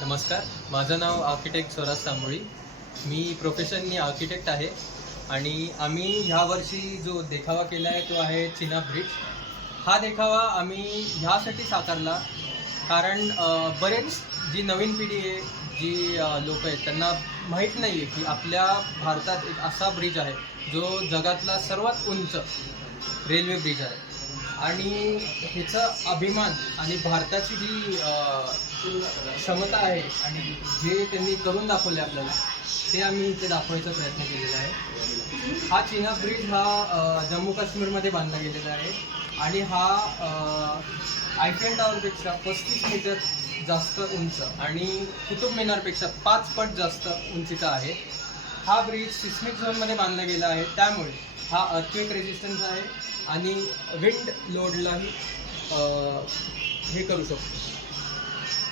नमस्कार माझं नाव आर्किटेक्ट स्वराज तांबोळी मी प्रोफेशननी आर्किटेक्ट आहे. आणि आम्ही ह्या वर्षी जो देखावा केला आहे तो आहे चिना ब्रिज हा देखावा आम्ही ह्यासाठी साकारला कारण बरेच जी नवीन पिढी आहे जी लोक आहेत त्यांना माहीत नाही आहे की आपल्या भारतात एक असा ब्रिज आहे जो जगातला सर्वात उंच रेल्वे ब्रिज आहे. आणि ह्याचा अभिमान आणि भारताची जी क्षमता आहे आणि जे त्यांनी करून दाखवले आपल्याला ते आम्ही इथे दाखवायचा प्रयत्न केलेला आहे. हा चिना ब्रिज हा जम्मू काश्मीरमध्ये बांधला गेलेला आहे. आणि हा आयफेल टावरपेक्षा पस्तीस मीटर जास्त उंच आणि कुतुब मिनारपेक्षा पाच पट जास्त उंचीचा आहे. हा ब्रिज सिस्मिक झोनमध्ये बांधला गेला आहे. त्यामुळे हा अर्थक्वेक रेजिस्टन्स आहे आणि विंड लोडलाही हे करू शकतो.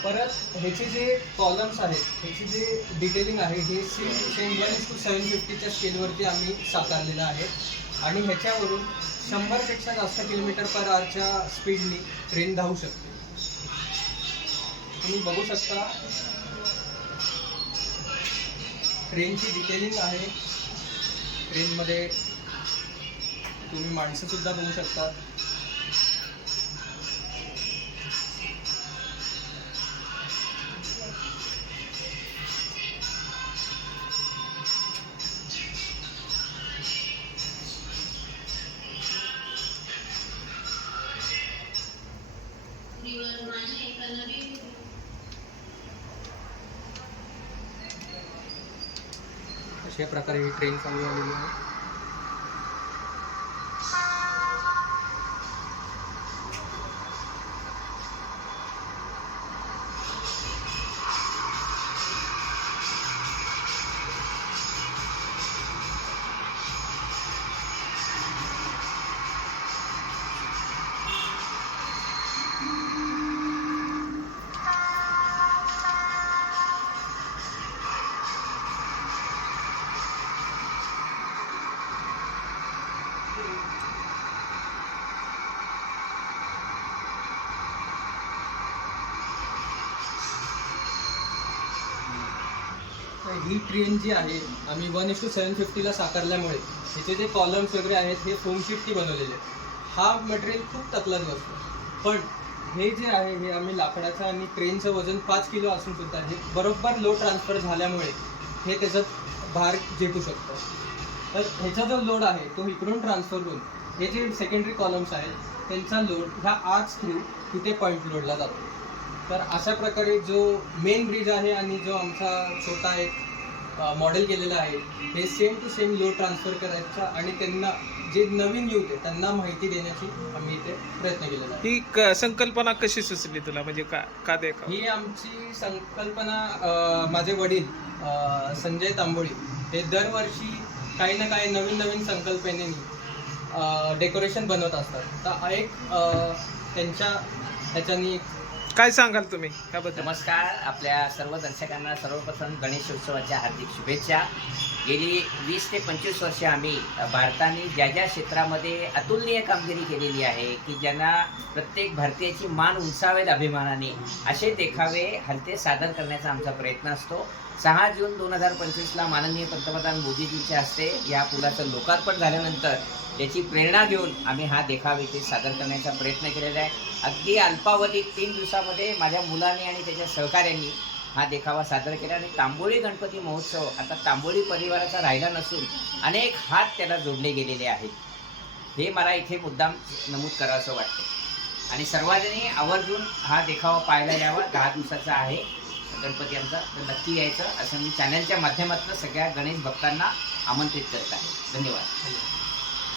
परत ह्याचे जे कॉलम्स आहेत ह्याची जे डिटेलिंग आहे हे same same one two seven फिफ्टीच्या स्केलवरती आम्ही साकारलेलं आहे. आणि ह्याच्यावरून शंभरपेक्षा जास्त किलोमीटर पर आवरच्या स्पीडनी ट्रेन धावू शकते. तुम्ही बघू शकता ट्रेनची डिटेलिंग आहे. ट्रेनमध्ये तुम्ही माणसंसुद्धा बघू शकता. अशा प्रकारे ही ट्रेन चालू झालेली आहे. ही ट्रेन जी आहे आम्ही वन इस टू सेवन फिफ्टीला साकारल्यामुळे ह्याचे जे कॉलम्स वगैरे आहेत हे फोम शिफ्टी बनवलेले आहेत. हा मटेरियल खूप तकलाच असतो पण हे जे आहे हे आम्ही लाकडाचं आणि ट्रेनचं वजन पाच किलो असून सुद्धा हे बरोबर लो ट्रान्सफर झाल्यामुळे हे त्याचं भार झेपू शकतं. तर ह्याचा जो लोड आहे तो इकडून ट्रान्सफर होऊन हे जे सेकंडरी कॉलम्स आहेत त्यांचा लोड ह्या आर्च थ्रू तिथे पॉईंट लोडला जातो. तर अशा प्रकारे जो मेन ब्रिज आहे आणि जो आमचा छोटा एक मॉडेल केलेला आहे हे same to same load transfer करायचा आणि त्यांना जे नवीन यूथ आहे त्यांना माहिती देण्याची आम्ही इथे प्रयत्न केलेला आहे. ही क- संकल्पना कशी सुचली तुला? म्हणजे का का देखाव ही आमची संकल्पना अ, माझे वडील अ, संजय तांबोळी हे दरवर्षी काही ना काही नवीन नवीन संकल्पनेनी डेकोरेशन बनवत असतात. तर एक अ, त्यांच्या ह्याच्यानी काय सांगाल तुम्ही त्याबद्दल? नमस्कार. आपल्या सर्व दर्शकांना सर्वप्रथम गणेश उत्सवाच्या हार्दिक शुभेच्छा. गेली वीस ते पंचवीस वर्षे आम्ही भारताने ज्या ज्या क्षेत्रामध्ये अतुलनीय कामगिरी केलेली आहे की ज्यांना प्रत्येक भारतीयाची मान उंचावेल अभिमानाने असे देखावे हलते सादर करण्याचा आमचा प्रयत्न असतो. सहा जून दोन हजार पंचवीसला माननीय पंतप्रधान मोदीजींच्या हस्ते या पुलाचं लोकार्पण झाल्यानंतर त्याची प्रेरणा घेऊन आम्ही हा देखाव इथे सादर करण्याचा प्रयत्न केलेला आहे. अगदी अल्पावधीत तीन दिवसामध्ये माझ्या मुलांनी आणि त्याच्या सहकाऱ्यांनी हा देखावा सादर केला आणि तांबोळी गणपती महोत्सव आता तांबोळी परिवाराचा राहिला नसून अनेक हात त्याला जोडले गेलेले आहेत. हे मला इथे मुद्दाम नमूद करावंसं वाटतं. आणि सर्वांनी आवर्जून हा देखावा पाहायला यावा. दहा दिवसाचा आहे. गणपती आमचा. तर नक्की यायचं असं मी चॅनलच्या माध्यमातून सगळ्या गणेश भक्तांना आमंत्रित करत आहे. धन्यवाद.